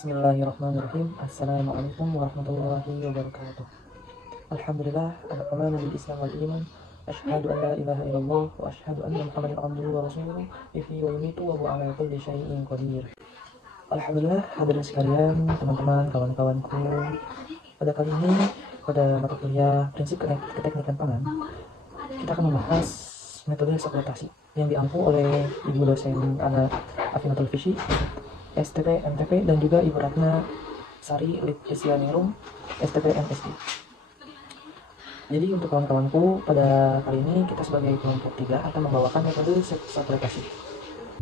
Bismillahirrahmanirrahim. Assalamualaikum warahmatullahi wabarakatuh. Alhamdulillah, al-amana bil Islam wal iman. Asyhadu an la ilaha illallah wa asyhadu anna Muhammadan abduhu wa rasuluhu. Yuhyi wa yumiitu wa huwa ala kulli syai'in qadir. Alhamdulillah, hadirin sekalian, teman-teman, kawan-kawanku. Pada kali ini, pada mata kuliah prinsip keteknikan pangan, kita akan membahas metode sekretasi yang diampu oleh ibu dosen Ana Afinatul Fisi, STP, MTP, dan juga Ibu Ratna Sari Litisianirum, STP, MSI. Jadi untuk kawan-kawanku, pada kali ini kita sebagai kelompok 3 akan membawakan metode sekretasi.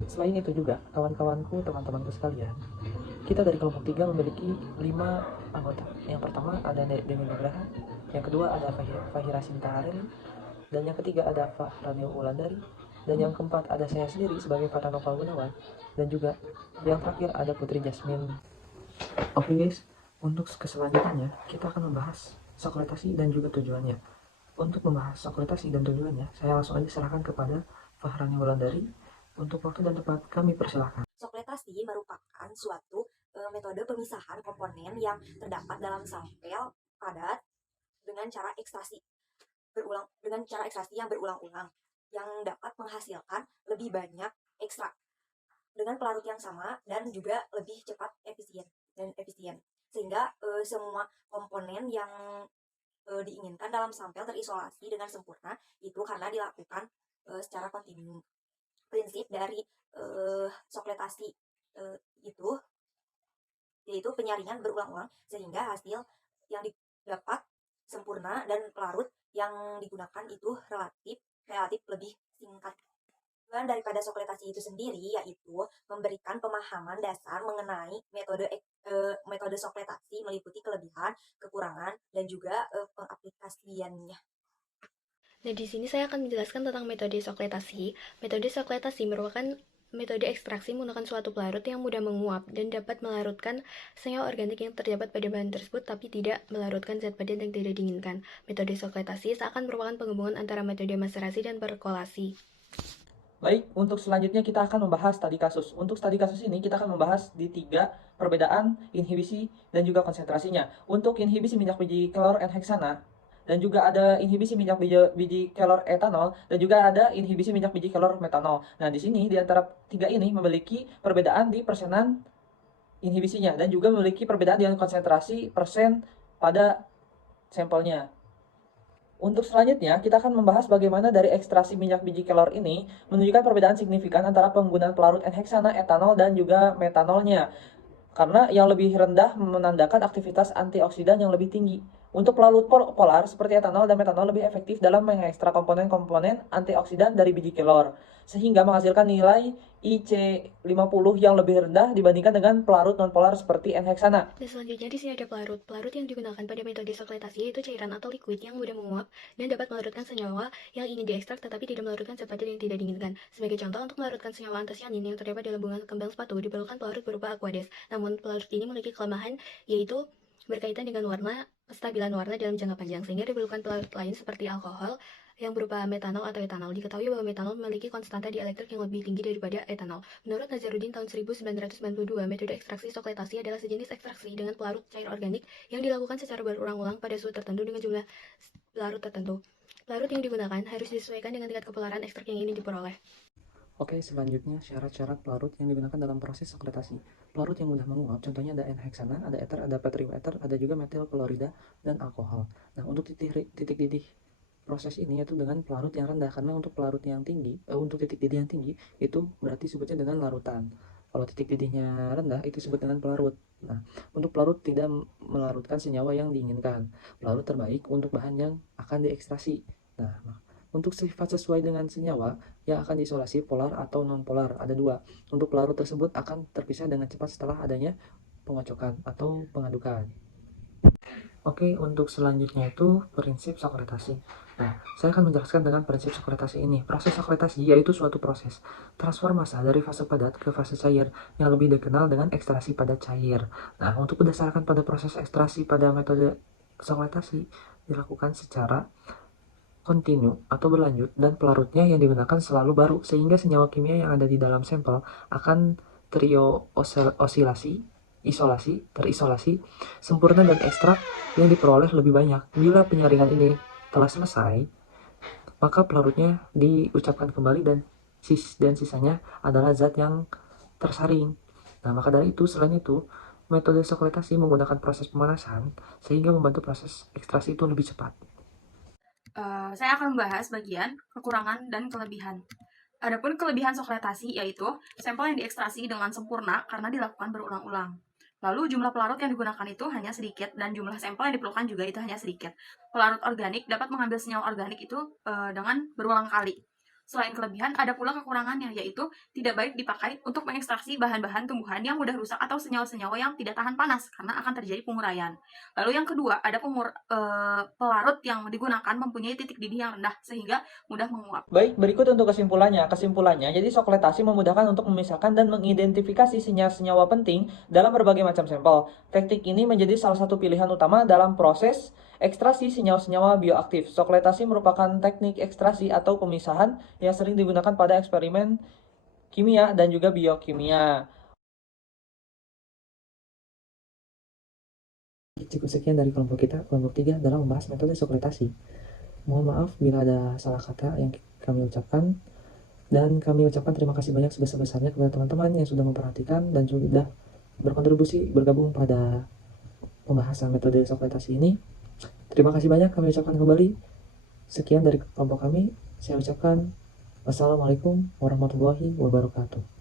Selain itu juga, kawan-kawanku, teman-temanku sekalian, kita dari kelompok 3 memiliki 5 anggota. Yang pertama ada Demi Nugraha, yang kedua ada Fahira Sinta Arelin, dan yang ketiga ada Fahranil Wulandari, dan yang keempat ada saya sendiri sebagai Fata Noval Gunawan, dan juga yang terakhir ada Putri Jasmine. Oke guys, untuk keselanjutnya kita akan membahas sekretasi dan juga tujuannya. Untuk membahas sekretasi dan tujuannya, saya langsung aja serahkan kepada Fahrani Wulandari. Untuk waktu dan tempat kami persilahkan. Sekretasi merupakan suatu metode pemisahan komponen yang terdapat dalam sampel padat dengan cara ekstraksi yang berulang-ulang yang dapat menghasilkan lebih banyak ekstrak dengan pelarut yang sama dan juga lebih cepat efisien sehingga semua komponen yang diinginkan dalam sampel terisolasi dengan sempurna itu karena dilakukan secara kontinu. Prinsip dari sekretasi itu yaitu penyaringan berulang-ulang sehingga hasil yang didapat sempurna dan pelarut yang digunakan itu relatif lebih singkat. Tujuan daripada sekretasi itu sendiri yaitu memberikan pemahaman dasar mengenai metode sekretasi meliputi kelebihan, kekurangan, dan juga pengaplikasiannya. Nah, di sini saya akan menjelaskan tentang metode sekretasi. Metode sekretasi merupakan metode ekstraksi menggunakan suatu pelarut yang mudah menguap dan dapat melarutkan senyawa organik yang terdapat pada bahan tersebut tapi tidak melarutkan zat padat yang tidak diinginkan. Metode sekretasi seakan merupakan penggabungan antara metode maserasi dan perkolasi. Baik, untuk selanjutnya kita akan membahas studi kasus. Untuk studi kasus ini kita akan membahas di 3 perbedaan inhibisi dan juga konsentrasinya. Untuk inhibisi minyak biji klor N-heksana, dan juga ada inhibisi minyak biji kelor etanol, dan juga ada inhibisi minyak biji kelor metanol. Nah, di sini di antara 3 ini memiliki perbedaan di persenan inhibisinya dan juga memiliki perbedaan di konsentrasi persen pada sampelnya. Untuk selanjutnya, kita akan membahas bagaimana dari ekstraksi minyak biji kelor ini menunjukkan perbedaan signifikan antara penggunaan pelarut N-heksana, etanol, dan juga metanolnya. Karena yang lebih rendah menandakan aktivitas antioksidan yang lebih tinggi. Untuk pelarut polar seperti etanol dan metanol lebih efektif dalam mengekstrak komponen-komponen antioksidan dari biji kelor, sehingga menghasilkan nilai IC50 yang lebih rendah dibandingkan dengan pelarut nonpolar seperti N-heksana. Dan selanjutnya di sini ada pelarut. Pelarut yang digunakan pada metode sekretasi yaitu cairan atau liquid yang mudah menguap dan dapat melarutkan senyawa yang ingin diekstrak tetapi tidak melarutkan zat padat yang tidak diinginkan. Sebagai contoh, untuk melarutkan senyawa antosianin yang terdapat dalam bunga kembang sepatu diperlukan pelarut berupa aquades. Namun pelarut ini memiliki kelemahan yaitu berkaitan dengan kestabilan warna dalam jangka panjang, sehingga diperlukan pelarut lain seperti alkohol yang berupa metanol atau etanol. Diketahui bahwa metanol memiliki konstanta dielektrik yang lebih tinggi daripada etanol. Menurut Nazaruddin tahun 1992, metode ekstraksi sekretasi adalah sejenis ekstraksi dengan pelarut cair organik yang dilakukan secara berulang-ulang pada suhu tertentu dengan jumlah pelarut tertentu. Pelarut yang digunakan harus disesuaikan dengan tingkat kepelaran ekstrak yang ingin diperoleh. Oke, selanjutnya syarat-syarat pelarut yang digunakan dalam proses sekretasi. Pelarut yang mudah menguap, contohnya ada N-heksana, ada eter, ada petrioeter, ada juga metil klorida, dan alkohol. Nah, untuk titik didih proses ini yaitu dengan pelarut yang rendah, karena untuk pelarut yang tinggi, untuk titik didih yang tinggi, itu berarti sebutnya dengan larutan. Kalau titik didihnya rendah, itu disebut dengan pelarut. Nah, untuk pelarut tidak melarutkan senyawa yang diinginkan. Pelarut terbaik untuk bahan yang akan diekstrasi. Nah, untuk sifat sesuai dengan senyawa yang akan diisolasi, polar atau non-polar, ada 2. Untuk pelarut tersebut akan terpisah dengan cepat setelah adanya pengocokan atau pengadukan. Oke, untuk selanjutnya itu prinsip sekretasi. Nah, saya akan menjelaskan dengan prinsip sekretasi ini. Proses sekretasi yaitu suatu proses transfer massa dari fase padat ke fase cair yang lebih dikenal dengan ekstraksi padat cair. Nah, untuk berdasarkan pada proses ekstraksi pada metode sekretasi dilakukan secara kontinu atau berlanjut dan pelarutnya yang digunakan selalu baru, sehingga senyawa kimia yang ada di dalam sampel akan osilasi terisolasi, sempurna dan ekstrak yang diperoleh lebih banyak. Bila penyaringan ini telah selesai, maka pelarutnya diucapkan kembali dan sisanya adalah zat yang tersaring. Nah, maka dari itu, selain itu, metode sekretasi menggunakan proses pemanasan sehingga membantu proses ekstraksi itu lebih cepat. Saya akan membahas bagian kekurangan dan kelebihan. Adapun kelebihan sekretasi yaitu sampel yang diekstraksi dengan sempurna karena dilakukan berulang-ulang. Lalu jumlah pelarut yang digunakan itu hanya sedikit dan jumlah sampel yang diperlukan juga itu hanya sedikit. Pelarut organik dapat mengambil senyawa organik itu dengan berulang kali. Selain kelebihan, ada pula kekurangannya, yaitu tidak baik dipakai untuk mengekstraksi bahan-bahan tumbuhan yang mudah rusak atau senyawa-senyawa yang tidak tahan panas, karena akan terjadi penguraian. Lalu yang kedua, ada pelarut yang digunakan mempunyai titik didih yang rendah, sehingga mudah menguap. Baik, berikut untuk kesimpulannya. Jadi sekretasi memudahkan untuk memisahkan dan mengidentifikasi senyawa penting dalam berbagai macam sampel. Teknik ini menjadi salah satu pilihan utama dalam proses ekstraksi senyawa-senyawa bioaktif. Sekretasi merupakan teknik ekstraksi atau pemisahan yang sering digunakan pada eksperimen kimia dan juga biokimia. Cukup sekian dari kelompok kita, kelompok 3 dalam membahas metode sekretasi. Mohon maaf bila ada salah kata yang kami ucapkan, dan kami ucapkan terima kasih banyak sebesar-besarnya kepada teman-teman yang sudah memperhatikan dan sudah berkontribusi bergabung pada pembahasan metode sekretasi ini. Terima kasih banyak kami ucapkan kembali. Sekian dari kelompok kami. Saya ucapkan wassalamualaikum warahmatullahi wabarakatuh.